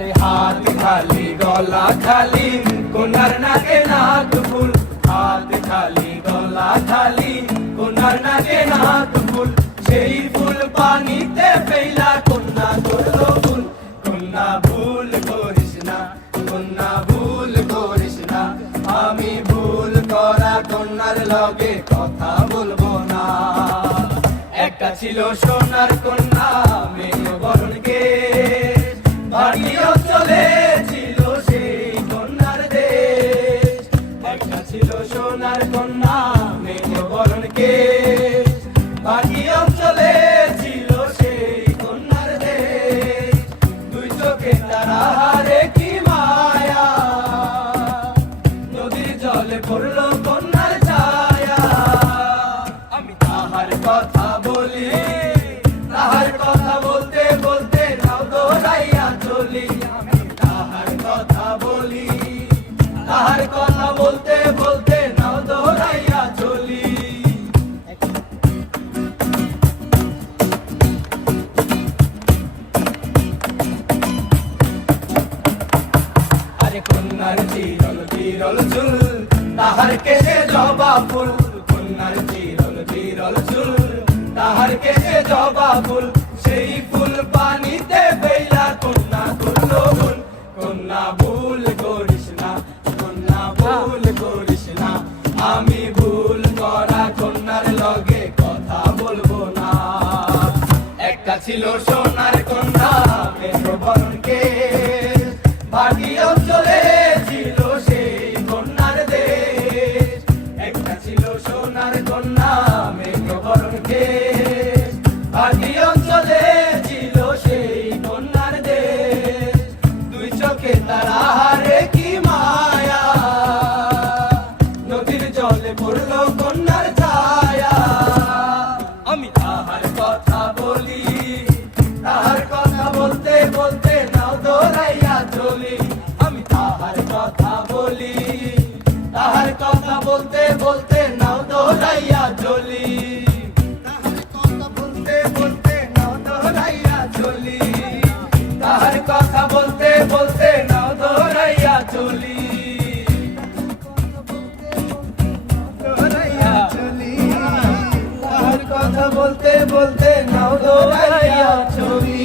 আরে হাত খালি গলা খালি কোনার নাকে নাক ফুল, হাত খালি গলা খালি কোনার নাকে নাক ফুল, সেই ফুল পানিতে ফেলা কন্যা করলো ভুল। কন্যা ভুল করিস না, কন্যা ভুল করিস না, আমি ভুল করা কন্যার লগে কথা বলবো না। একটা ছিল সোনার কন্যা মেঘ বরণ কেশ, ভাটি অঞ্চলে ছিল সেই কন্যার দেশ। একটা ছিল সোনার কন্যা মেঘ বরণ কেশ, ভাটি অঞ্চলে ছিল সেই কন্যার দেশ। দুই চোখে তারা হারে কি মায়া, নদীর জলে পড়লো কন্যার ছায়া। আমি তাহার কথা বলি, তাহার কথা বলতে বলতে নাও দৌড়াইয়া চলি। আমি তাহার কথা বলি, তাহার কথা বলতে বলতে নাও দৌড়াইয়া চলি। আরে কন্যার চিরল চিরল চুল, তাহার কেশে জবা ফুল, কন্যার চিরল চিরল চুল, তাহার কেশে জবা ফুল, সেই ফুল পানিতে ফেলা কন্যা করলো ভুল। কন্যা ভুল করিস না, কন্যা ভুল করিস না, আমি ভুল করা কন্যার লগে কথা বলবো না। একটা ছিল সোনার কন্যা মেঘ বরণ কেশ, ভাটি অঞ্চলে ছিল সেই কন্যার দেশ। একটা ছিল সোনার কন্যা মেঘ বরণ কেশ, ভাটি অঞ্চলে ছিল সেই কন্যার দেশ। দুই চোখে তারা হারে কি মায়া, নদীর জলে পড়লো কন্যার ছায়া। আমি তাহার কথা বলি, তাহার কথা বলতে বলতে নাও দৌড়াইয়া চলি। আমি তাহার কথা বলি, তাহার কথা বলতে বলতে নাও দৌড়াইয়া চলি। তাহার কথা বলতে বলতে নাও দৌড়াইয়া চলি, তাহার কথা বলতে বলতে নাও দৌড়াইয়া চলি। দৌড়াইয়া চলি, তাহার কথা বলতে বলতে নাও দৌড়াইয়া চলি।